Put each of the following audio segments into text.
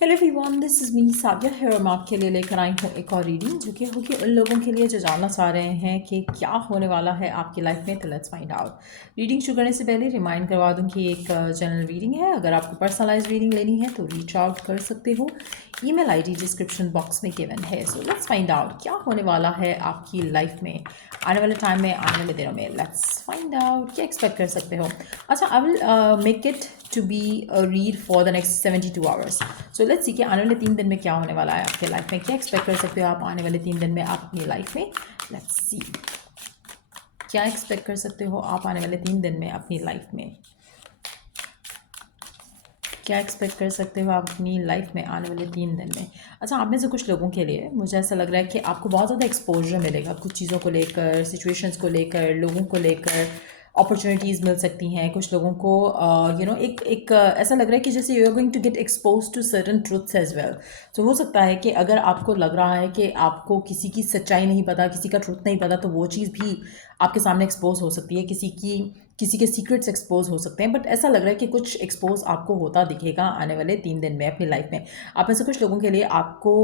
Hello everyone, this is me Sadia है और मैं आपके लिए लेकर आई हूँ एक और रीडिंग जो कि होगी उन लोगों के लिए जो जानना चाह रहे हैं कि क्या होने वाला है आपकी लाइफ में। तो लेट्स फाइंड आउट। रीडिंग शुरू करने से पहले रिमाइंड करवा दूँ कि एक जनरल रीडिंग है। अगर आपको पर्सनलाइज रीडिंग लेनी है तो रीच आउट कर सकते हो। ईमेल आईडी डिस्क्रिप्शन बॉक्स में गिवन है। सो लेट्स फाइंड आउट क्या होने वाला है आपकी लाइफ में आने वाले टाइम में, आने वाले दिनों में। लेट्स फाइंड आउट क्या एक्सपेक्ट कर सकते हो। अच्छा, I will make it to be a read for the next 72 hours. So let's see कि आने वाले 3 दिन में क्या होने वाला है आपके लाइफ में। क्या एक्सपेक्ट कर सकते हो आप आने वाले 3 दिन में अपनी लाइफ में। लेट्स सी क्या एक्सपेक्ट कर सकते हो आप आने वाले 3 दिन में अपनी लाइफ में। क्या एक्सपेक्ट कर सकते हो आप अपनी लाइफ में आने वाले 3 दिन में। अच्छा, आप में से कुछ लोगों के लिए मुझे ऐसा लग रहा है कि आपको बहुत ज़्यादा एक्सपोजर मिलेगा कुछ चीज़ों को लेकर, सिचुएशंस को लेकर, लोगों को लेकर। अपॉर्चुनिटीज़ मिल सकती हैं कुछ लोगों को। एक एक ऐसा लग रहा है कि जैसे you are going to get expose to certain truths as well. तो हो सकता है कि अगर आपको लग रहा है कि आपको किसी की सच्चाई नहीं पता, किसी का ट्रुथ नहीं पता, तो वो चीज़ भी आपके सामने एक्सपोज हो सकती है। किसी के सीक्रेट्स एक्सपोज हो सकते हैं। बट ऐसा लग रहा है कि कुछ एक्सपोज आपको होता दिखेगा आने वाले 3 दिन में अपनी लाइफ में। आप में से कुछ लोगों के लिए आपको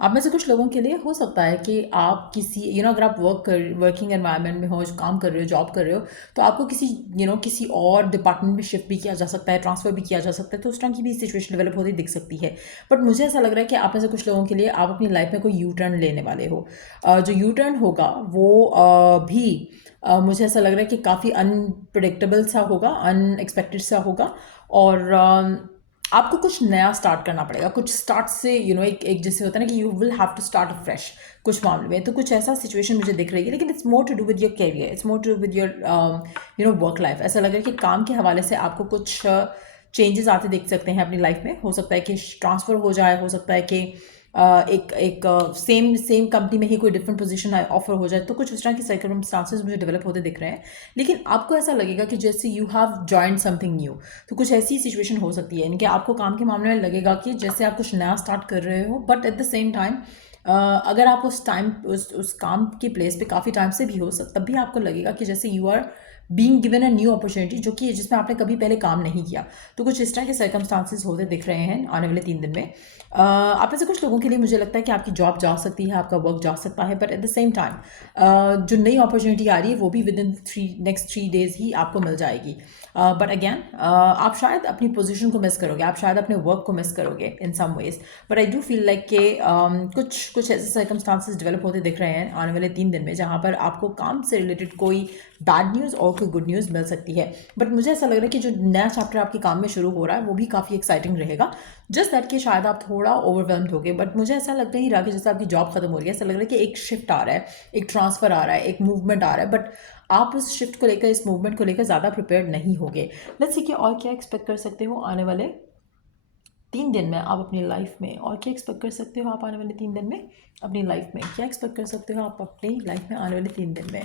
आप में से कुछ लोगों के लिए हो सकता है कि आप किसी अगर आप वर्किंग एनवायरनमेंट में हो, जो काम कर रहे हो, जॉब कर रहे हो, तो आपको किसी और डिपार्टमेंट में शिफ्ट भी किया जा सकता है, ट्रांसफ़र भी किया जा सकता है। तो उस तरह की भी सिचुएशन डेवलप होती दिख सकती है। बट मुझे ऐसा लग रहा है कि आप में से कुछ लोगों के लिए आप अपनी लाइफ में कोई यू टर्न लेने वाले हो। जो यू टर्न होगा वो मुझे ऐसा लग रहा है कि काफ़ी अनप्रडिक्टेबल सा होगा, अनएक्सपेक्टेड सा होगा। और आपको कुछ नया स्टार्ट करना पड़ेगा। कुछ स्टार्ट से एक एक जैसे होता है ना कि you will have to start fresh कुछ मामले में। तो कुछ ऐसा सिचुएशन मुझे दिख रही है, लेकिन it's more to do with your career, it's more to do with your work life. ऐसा लग रहा है कि काम के हवाले से आपको कुछ चेंजेस आते देख सकते हैं अपनी लाइफ में। हो सकता है कि ट्रांसफ़र हो जाए, हो सकता है कि एक एक सेम सेम कंपनी में ही कोई डिफरेंट पोजीशन ऑफर हो जाए। तो कुछ उस तरह की सर्कमस्टांसेस मुझे डेवलप होते दिख रहे हैं। लेकिन आपको ऐसा लगेगा कि जैसे you have joined something new. तो कुछ ऐसी सिचुएशन हो सकती है, यानी कि आपको काम के मामले में लगेगा कि जैसे आप कुछ नया स्टार्ट कर रहे हो, but at the same time अगर आप उस टाइम उस काम के प्लेस पे काफ़ी टाइम से भी हो तब भी आपको लगेगा कि जैसे you are being given a new opportunity, जो कि जिसमें आपने कभी पहले काम नहीं किया। तो कुछ इस तरह के सर्कमस्टांसेस होते दिख रहे हैं आने वाले 3 दिन में। आप में से कुछ लोगों के लिए मुझे लगता है कि आपकी जॉब जा सकती है, आपका वर्क जा सकता है, but at the same time जो नई अपॉर्चुनिटी आ रही है वो भी विद इन नेक्स्ट 3 डेज ही आपको मिल जाएगी। बट अगैन आप शायद अपनी पोजीशन को मिस करोगे, आप शायद अपने वर्क को मिस करोगे in some ways. But I do feel like कि कुछ कुछ ऐसे सर्कमस्टांसेस डेवलप होते दिख रहे हैं आने वाले 3 दिन में, जहाँ पर आपको काम से रिलेटेड कोई बैड न्यूज़ और कोई गुड न्यूज़ मिल सकती है। बट मुझे ऐसा लग रहा है कि जो नया चैप्टर आपके काम में शुरू हो रहा है वो भी काफ़ी एक्साइटिंग रहेगा। जस्ट दैट कि शायद आप थोड़ा ओवरवेल्म्ड होगे। बट मुझे ऐसा लग नहीं रहा कि जैसे आपकी जॉब खत्म हो रही है। ऐसा लग रहा है कि एक शिफ्ट आ रहा है, एक ट्रांसफ़र आ रहा है, एक मूवमेंट आ रहा है। बट आप उस शिफ्ट को लेकर, इस मूवमेंट को लेकर ज़्यादा प्रिपेयर्ड नहीं होगे। लेट्स सी कि और क्या एक्सपेक्ट कर सकते हो आने वाले 3 दिन में आप अपनी लाइफ में। और क्या एक्सपेक्ट कर सकते हो आप आने वाले 3 दिन में अपनी लाइफ में। क्या एक्सपेक्ट कर सकते हो आप अपनी लाइफ में आने वाले 3 दिन में।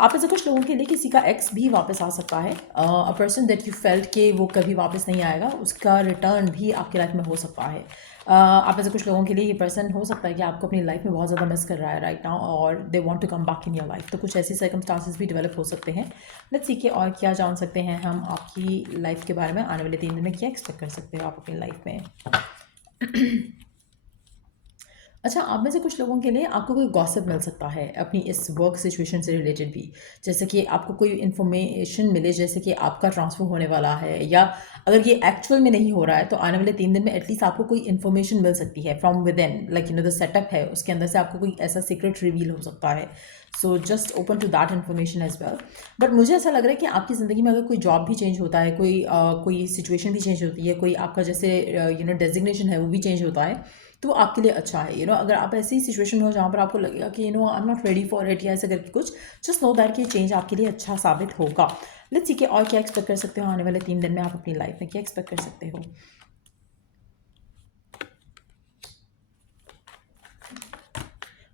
आप में से कुछ लोगों के लिए किसी का एक्स भी वापस आ सकता है। A person that you felt कि वो कभी वापस नहीं आएगा, उसका रिटर्न भी आपकी लाइफ में हो सकता है। आप में से कुछ लोगों के लिए ये पर्सन हो सकता है कि आपको अपनी लाइफ में बहुत ज़्यादा मिस कर रहा है राइट नाउ, और they want to come back in your life. तो कुछ ऐसी सर्कमस्टांसेस भी डेवलप हो सकते हैं। लेट्स सी कि और क्या जान सकते हैं हम आपकी लाइफ के बारे में। आने वाले 3 दिन में क्या एक्सपेक्ट कर सकते हो आप अपनी लाइफ में। अच्छा, आप में से कुछ लोगों के लिए आपको कोई गॉसिप मिल सकता है अपनी इस वर्क सिचुएशन से रिलेटेड भी। जैसे कि आपको कोई इन्फॉर्मेशन मिले, जैसे कि आपका ट्रांसफ़र होने वाला है, या अगर ये एक्चुअल में नहीं हो रहा है तो आने वाले 3 दिन में एटलीस्ट आपको कोई इन्फॉर्मेशन मिल सकती है from with in, like the setup है उसके अंदर से आपको कोई ऐसा सीक्रेट रिवील हो सकता है। So just open to that information as well. But मुझे ऐसा लग रहा है कि आपकी ज़िंदगी में अगर कोई जॉब भी चेंज होता है, कोई सिचुएशन भी चेंज होती है, कोई आपका जैसे डेजिग्नेशन है वो भी चेंज होता है, तो वो आपके लिए अच्छा है। अगर आप ऐसी सिचुएशन में हो जहाँ पर आपको लगेगा कि I am not ready for it, या ऐसा करके कुछ, जस्ट नो दैट कि ये चेंज आपके लिए अच्छा साबित होगा। लेट्स सी कि और क्या एक्सपेक्ट कर सकते हो आने वाले 3 दिन में आप अपनी लाइफ में। क्या एक्सपेक्ट कर सकते हो।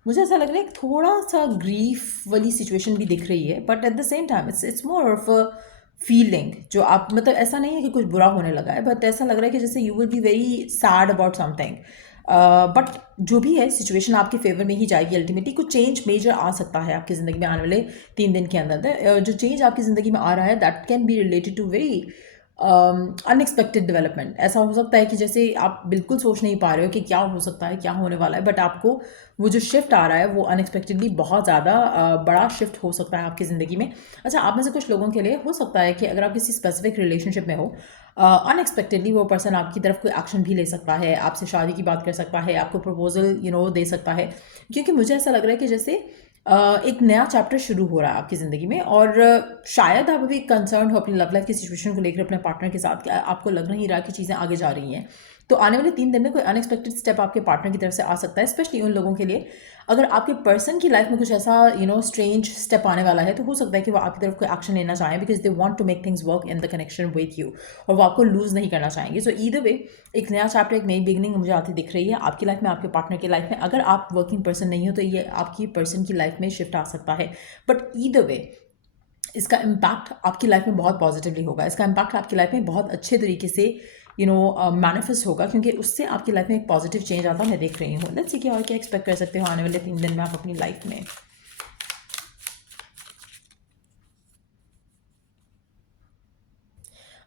मुझे ऐसा लग रहा है कि थोड़ा सा ग्रीफ वाली सिचुएशन भी दिख रही है, but at the same time it's more of a feeling. जो आप मतलब ऐसा नहीं है कि कुछ बुरा होने लगा है, बट ऐसा लग रहा है कि जैसे you will be very sad about something. But जो भी है सिचुएशन आपके फेवर में ही जाएगी अल्टीमेटली। कुछ चेंज मेजर आ सकता है आपकी ज़िंदगी में आने वाले 3 दिन के अंदर। जो चेंज आपकी ज़िंदगी में आ रहा है that can be related to very unexpected development. ऐसा हो सकता है कि जैसे आप बिल्कुल सोच नहीं पा रहे हो कि क्या हो सकता है, क्या होने वाला है, बट आपको वो जो शिफ्ट आ रहा है वो अनएक्सपेक्टेडली बहुत ज़्यादा बड़ा शिफ्ट हो सकता है आपकी ज़िंदगी में। अच्छा, आप में से कुछ लोगों के लिए हो सकता है कि अगर आप किसी स्पेसिफिक रिलेशनशिप में हो, अनएक्सपेक्टेडली वो पर्सन आपकी तरफ कोई एक्शन भी ले सकता है, आपसे शादी की बात कर सकता है, आपको प्रपोजल दे सकता है। क्योंकि मुझे ऐसा लग रहा है कि जैसे एक नया चैप्टर शुरू हो रहा है आपकी ज़िंदगी में, और शायद आप अभी कंसर्न हो अपनी लव लाइफ की सिचुएशन को लेकर अपने पार्टनर के साथ, कि आपको लग नहीं रहा कि चीज़ें आगे जा रही हैं। तो आने वाले 3 दिन में कोई अनएक्सपेक्टेड स्टेप आपके पार्टनर की तरफ से आ सकता है, स्पेशली उन लोगों के लिए अगर आपके पर्सन की लाइफ में कुछ ऐसा स्ट्रेंज स्टेप आने वाला है, तो हो सकता है कि वो आपकी तरफ कोई एक्शन लेना चाहें, because they want to make things work in the connection with you, और वो आपको लूज नहीं करना चाहेंगे। सो ईदर वे एक नया चैप्टर, एक नई बिगनिंग मुझे आती दिख रही है आपकी लाइफ में, आपके पार्टनर की लाइफ में। अगर आप वर्किंग पर्सन नहीं हो तो ये आपकी पर्सन की लाइफ में शिफ्ट आ सकता है, बट ईदर वे इसका इम्पैक्ट आपकी लाइफ में बहुत पॉजिटिवली होगा। इसका इम्पैक्ट आपकी लाइफ में बहुत अच्छे तरीके से मैनिफेस्ट होगा, क्योंकि उससे आपकी लाइफ में एक पॉजिटिव चेंज आता मैं देख रही हूँ। लेट्स सी कि और क्या एक्सपेक्ट कर सकते हो आने वाले 3 दिन में आप अपनी लाइफ में।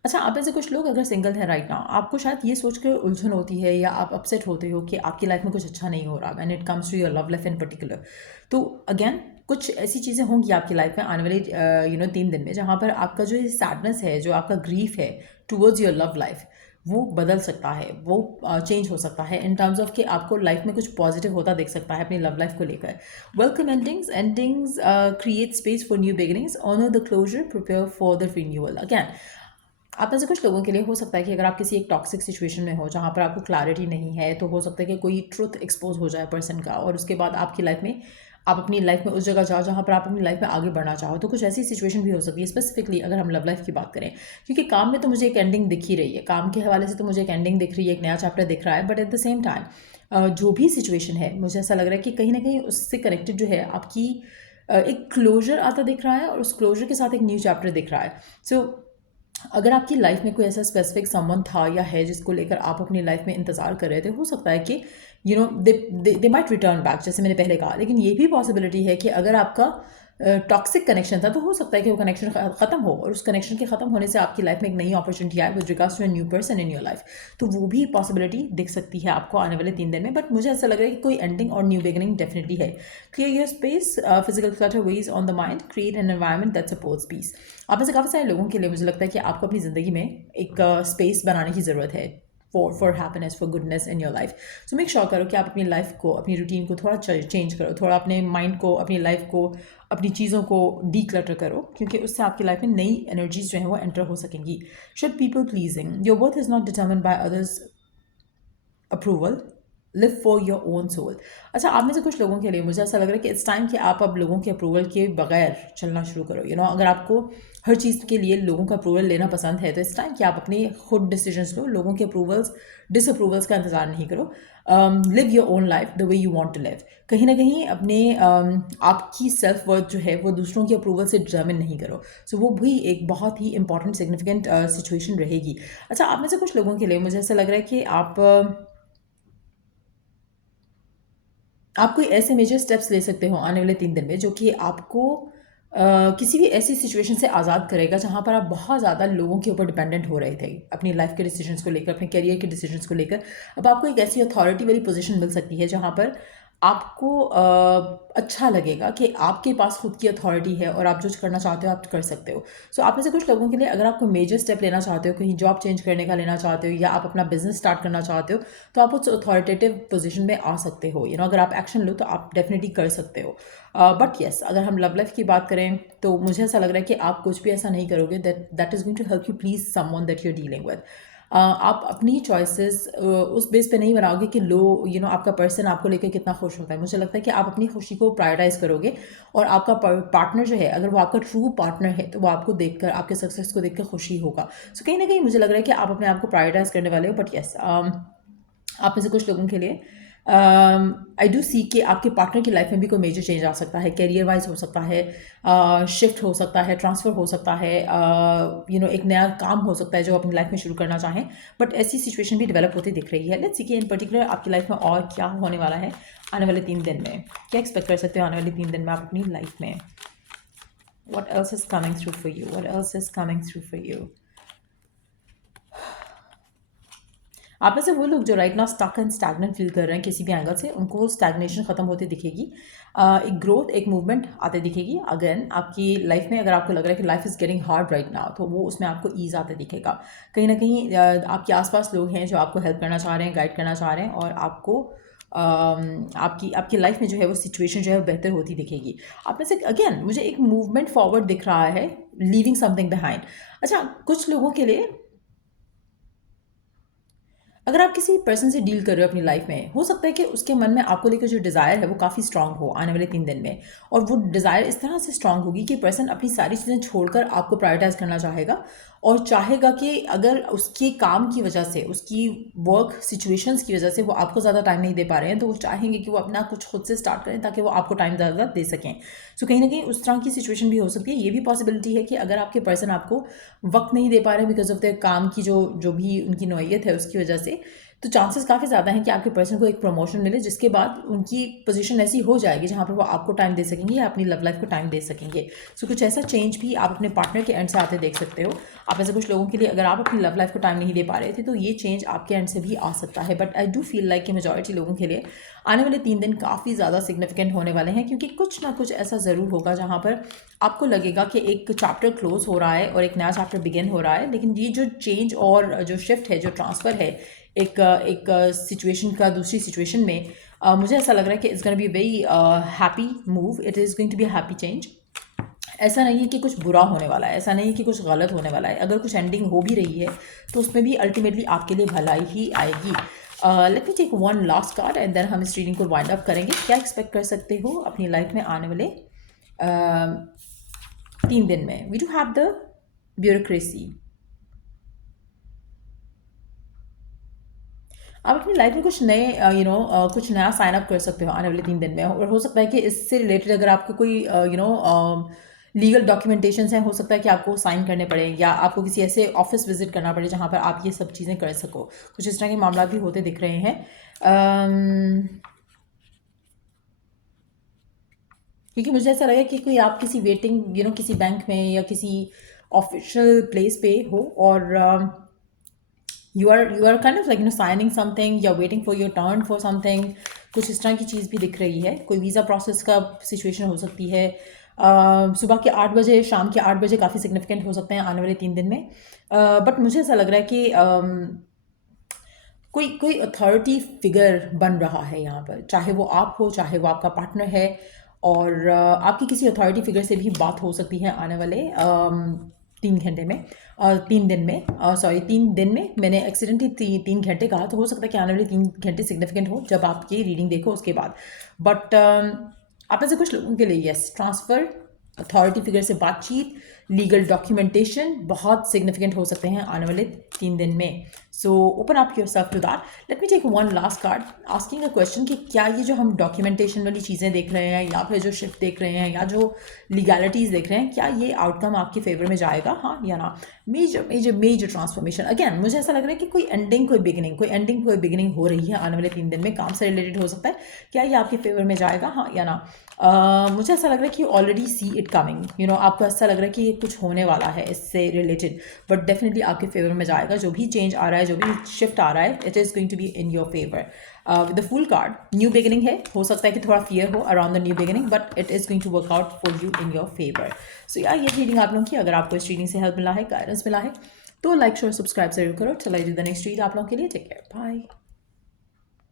अच्छा, आप में से कुछ लोग अगर सिंगल हैं राइट नाउ, आपको शायद ये सोच कर उलझन होती है या आप अपसेट होते हो कि आपकी लाइफ में कुछ अच्छा नहीं हो रहा when it comes to your love life in particular. तो अगेन कुछ ऐसी चीज़ें होंगी आपकी लाइफ में आने वाले 3 दिन में, जहाँ पर आपका जो सैडनेस है, जो आपका ग्रीफ है टूवर्ड्स योर लव लाइफ, वो बदल सकता है, वो चेंज हो सकता है इन टर्म्स ऑफ कि आपको लाइफ में कुछ पॉजिटिव होता दिख सकता है अपनी लव लाइफ को लेकर। Welcome endings create space for new beginnings, honour the closure, prepare for the renewal. Again आप में से कुछ लोगों के लिए हो सकता है कि अगर आप किसी एक टॉक्सिक सिचुएशन में हो जहाँ पर आपको क्लैरिटी नहीं है, तो हो सकता है कि कोई ट्रुथ एक्सपोज हो जाए पर्सन का, और उसके बाद आपकी लाइफ में, आप अपनी लाइफ में उस जगह जाओ जहाँ पर आप अपनी लाइफ में आगे बढ़ना चाहो। तो कुछ ऐसी सिचुएशन भी हो सकती है, स्पेसिफिकली अगर हम लव लाइफ की बात करें, क्योंकि काम में तो मुझे एक एंडिंग दिख ही रही है, काम के हवाले से तो मुझे एक एंडिंग दिख रही है, एक नया चैप्टर दिख रहा है, but at the same time जो भी सिचुएशन है, मुझे ऐसा लग रहा है कि कहीं ना कहीं उससे कनेक्टेड जो है आपकी एक क्लोजर आता दिख रहा है, और उस क्लोजर के साथ एक न्यू चैप्टर दिख रहा है। सो अगर आपकी लाइफ में कोई ऐसा स्पेसिफिक समवन था या है जिसको लेकर आप अपनी लाइफ में इंतजार कर रहे थे, हो सकता है कि दे माइट रिटर्न बैक, जैसे मैंने पहले कहा। लेकिन ये भी पॉसिबिलिटी है कि अगर आपका टॉक्सिक कनेक्शन था, तो हो सकता है कि वो कनेक्शन ख़त्म हो, और उस कनेक्शन के ख़त्म होने से आपकी लाइफ में एक नई अपॉर्चुनिटी आए with regards to a new person in your life. तो वो भी पॉसिबिलिटी दिख सकती है आपको आने वाले 3 दिन में। बट मुझे ऐसा लग रहा है कि कोई एंडिंग और न्यू बिगिनिंग डेफिनेटली है। Clear your space, physical clutter weighs on the mind, create an environment that supports peace. आप में से काफ़ी सारे लोगों के लिए मुझे लगता है कि आपको अपनी ज़िंदगी में एक स्पेस बनाने की ज़रूरत है for happiness, for goodness in your life. So make sure करो कि आप अपनी लाइफ को, अपनी रूटीन को थोड़ा चेंज करो, थोड़ा अपने माइंड को, अपनी लाइफ को, अपनी चीज़ों को डीक्लटर करो, क्योंकि उससे आपकी लाइफ में नई एनर्जीज जो हैं वो एंटर हो सकेंगी। Shed people pleasing, your worth is not determined by others approval, live for your own soul. अच्छा, आप में से कुछ लोगों के लिए मुझे ऐसा लग रहा है कि इट्स टाइम कि आप अब लोगों के अप्रूवल के बगैर चलना शुरू करो। अगर आपको हर चीज़ के लिए लोगों का अप्रूवल लेना पसंद है, तो इट्स टाइम कि आप अपने खुद डिसीजंस लो, लोगों के अप्रूवल्स, डिसअप्रूवल्स का इंतजार नहीं करो। Live your own life the way you want to live. कहीं ना कहीं अपने आपकी सेल्फ वर्थ जो है वो दूसरों के अप्रूवल से डिटर्मिन नहीं करो। सो वो भी एक बहुत ही इंपॉर्टेंट सिग्निफिकेंट सिचुएशन रहेगी। अच्छा, आप में से कुछ लोगों के लिए मुझे ऐसा लग रहा है कि आप कोई ऐसे मेजर स्टेप्स ले सकते हो आने वाले 3 दिन में, जो कि आपको किसी भी ऐसी सिचुएशन से आज़ाद करेगा जहाँ पर आप बहुत ज़्यादा लोगों के ऊपर डिपेंडेंट हो रहे थे अपनी लाइफ के डिसीजंस को लेकर, अपने करियर के डिसीजंस को लेकर। अब आपको एक ऐसी अथॉरिटी वाली पोजीशन मिल सकती है जहाँ पर आपको अच्छा लगेगा कि आपके पास खुद की अथॉरिटी है, और आप जो करना चाहते हो आप कर सकते हो। सो आप में से कुछ लोगों के लिए अगर आप कोई मेजर स्टेप लेना चाहते हो, कहीं जॉब चेंज करने का लेना चाहते हो, या आप अपना बिजनेस स्टार्ट करना चाहते हो, तो आप उस अथॉरिटेटिव पोजीशन में आ सकते हो। अगर आप एक्शन लो तो आप डेफिनेटली कर सकते हो। बट येस, अगर हम लव लाइफ की बात करें, तो मुझे ऐसा लग रहा है कि आप कुछ भी ऐसा नहीं करोगे that is going to help you please someone that you are dealing with. आप अपनी चॉइसेस उस बेस पे नहीं बनाओगे कि आपका पर्सन आपको लेकर कितना खुश होता है। मुझे लगता है कि आप अपनी खुशी को प्रायोरिटाइज करोगे, और आपका पार्टनर जो है, अगर वो आपका ट्रू पार्टनर है, तो वो आपको देखकर, आपके सक्सेस को देखकर खुशी होगा। सो कहीं ना कहीं मुझे लग रहा है कि आप अपने आप को प्रायोरिटाइज करने वाले हो। बट येस, आप में से कुछ लोगों के लिए आई डू सी कि आपके पार्टनर की लाइफ में भी कोई मेजर चेंज आ सकता है, करियर वाइज हो सकता है, शिफ्ट हो सकता है, ट्रांसफ़र हो सकता है, एक नया काम हो सकता है जो अपनी लाइफ में शुरू करना चाहें, बट ऐसी सिचुएशन भी डेवलप होती दिख रही है। लेट्स सी कि इन पर्टिकुलर आपकी लाइफ में और क्या होने वाला है आने वाले 3 दिन में, क्या एक्सपेक्ट कर सकते हो आने वाले 3 दिन में आप अपनी लाइफ में। What else is coming through for you? What else is coming through for you? आप में से वो लोग जो right now stuck and stagnant feel कर रहे हैं किसी भी एंगल से, उनको वो स्टैग्नेशन खत्म होती दिखेगी, एक ग्रोथ, एक मूवमेंट आते दिखेगी। अगेन आपकी लाइफ में अगर आपको लग रहा है कि life is getting hard right now, तो वो उसमें आपको ईज़ आते दिखेगा। कहीं ना कहीं आपके आसपास लोग हैं जो आपको हेल्प करना चाह रहे हैं, गाइड करना चाह रहे हैं, और आपको आपकी आपकी लाइफ में जो है वो सिचुएशन जो है वो बेहतर होती दिखेगी। आप में से अगेन मुझे एक मूवमेंट फॉरवर्ड दिख रहा है, लीविंग समथिंग बिहाइंड। अच्छा, कुछ लोगों के लिए अगर आप किसी पर्सन से डील कर रहे हो अपनी लाइफ में, हो सकता है कि उसके मन में आपको लेकर जो डिज़ायर है वो काफ़ी स्ट्रांग हो आने वाले 3 दिन में, और वो डिज़ायर इस तरह से स्ट्रांग होगी कि पर्सन अपनी सारी चीज़ें छोड़कर आपको प्रायोरिटाइज करना चाहेगा, और चाहेगा कि अगर उसके काम की वजह से, उसकी वर्क सिचुएशंस की वजह से वो आपको ज़्यादा टाइम नहीं दे पा रहे हैं, तो वो चाहेंगे कि वो अपना कुछ खुद से स्टार्ट करें ताकि वो आपको टाइम ज़्यादा दे सकें। सो कहीं ना कहीं उस तरह की सिचुएशन भी हो सकती है। ये भी पॉसिबिलिटी है कि अगर आपके पर्सन आपको वक्त नहीं दे पा रहे बिकॉज ऑफ द काम की जो जो भी उनकी नौयत है उसकी वजह से, तो चांसेस काफ़ी ज़्यादा हैं कि आपके पर्सन को एक प्रमोशन मिले, जिसके बाद उनकी पोजीशन ऐसी हो जाएगी जहाँ पर वो आपको टाइम दे सकेंगे या अपनी लव लाइफ को टाइम दे सकेंगे। सो कुछ ऐसा चेंज भी आप अपने पार्टनर के एंड से आते देख सकते हो। आप ऐसे कुछ लोगों के लिए अगर आप अपनी लव लाइफ को टाइम नहीं दे पा रहे थे, तो ये चेंज आपके एंड से भी आ सकता है। But I do feel like कि मेजॉरिटी लोगों के लिए आने वाले 3 दिन काफ़ी ज़्यादा सिग्निफिकेंट होने वाले हैं, क्योंकि कुछ ना कुछ ऐसा ज़रूर होगा जहाँ पर आपको लगेगा कि एक चैप्टर क्लोज हो रहा है और एक नया चैप्टर बिगिन हो रहा है। लेकिन ये जो चेंज और जो शिफ्ट है, जो ट्रांसफ़र है एक सिचुएशन का दूसरी सिचुएशन में, मुझे ऐसा लग रहा है कि it's gonna be very happy move, it is going to be happy change. ऐसा नहीं है कि कुछ बुरा होने वाला है, ऐसा नहीं है कि कुछ गलत होने वाला है। अगर कुछ एंडिंग हो भी रही है तो उसमें भी अल्टीमेटली आपके लिए भलाई ही आएगी। Let me take one last card and then हम इस रीडिंग को वाइंड अप करेंगे। क्या एक्सपेक्ट कर सकते हो अपनी लाइफ में आने वाले 3 दिन में? We do have the bureaucracy. आप अपनी लाइफ में कुछ नए कुछ नया साइन अप कर सकते हो आने वाले 3 दिन में, और हो सकता है कि इससे रिलेटेड अगर आपको कोई लीगल डॉक्यूमेंटेशन हैं, हो सकता है कि आपको साइन करने पड़े, या आपको किसी ऐसे ऑफिस विजिट करना पड़े जहाँ पर आप ये सब चीज़ें कर सको। कुछ इस तरह के मामला भी होते दिख रहे हैं। क्योंकि मुझे ऐसा लगा कि कोई आप किसी वेटिंग किसी बैंक में या किसी ऑफिशियल प्लेस पे हो, और you are kind of like signing something, you're waiting for your turn for something। कुछ इस तरह की चीज़ भी दिख रही है। कोई वीज़ा प्रोसेस का सिचुएशन हो सकती है। सुबह के 8 बजे, शाम के 8 बजे काफ़ी सिग्निफिकेंट हो सकते हैं आने वाले 3 दिन में। बट मुझे ऐसा लग रहा है कि कोई कोई अथॉरिटी फिगर बन रहा है यहाँ पर, चाहे वो आप हो, चाहे वो आपका पार्टनर है, और आपकी किसी अथॉरिटी फिगर से भी बात हो सकती है आने वाले 3 घंटे में, 3 दिन में, सॉरी 3 दिन में। मैंने एक्सीडेंटली 3 घंटे कहा, तो हो सकता है कि आने वाले 3 घंटे सिग्निफिकेंट हो जब आप ये रीडिंग देखो उसके बाद। बट आप में से कुछ लोगों के लिए यस, ट्रांसफ़र, अथॉरिटी फिगर से बातचीत, लीगल डॉक्यूमेंटेशन बहुत सिग्निफिकेंट हो सकते हैं आने वाले 3 दिन में। So open up yourself to that. Let me take one last card asking a question कि क्या ये जो हम डॉक्यूमेंटेशन वाली चीज़ें देख रहे हैं, या फिर जो शिफ्ट देख रहे हैं, या जो लीगैलिटीज़ देख रहे हैं, क्या ये आउटकम आपके फेवर में जाएगा, हाँ या ना? Major major major transformation. Again मुझे ऐसा लग रहा है कि कोई एंडिंग कोई बिगिनिंग हो रही है आने वाले 3 दिन में, काम से रिलेटेड हो सकता है। क्या ये आपके फेवर में जाएगा, हाँ या ना? मुझे ऐसा लग रहा है कि you already see it coming, आपको ऐसा लग रहा है कि ये कुछ होने वाला है इससे रिलेटेड, बट डेफिनेटली आपके फेवर में जाएगा। जो भी चेंज आ रहा है, जो भी शिफ्ट आ रहा है, it is going to be in your favour. With the full card, new beginning है। हो सकता है कि थोड़ा फियर हो around the new beginning, but it is going to work out for you in your favour. So यार, ये reading आप लोगों की, अगर आपको इस रीडिंग से हेल्प मिला है, गाइडेंस मिला है, तो लाइक शेयर सब्सक्राइब जरूर करो। चल I do the next read आप लोगों के लिए। Take care, bye.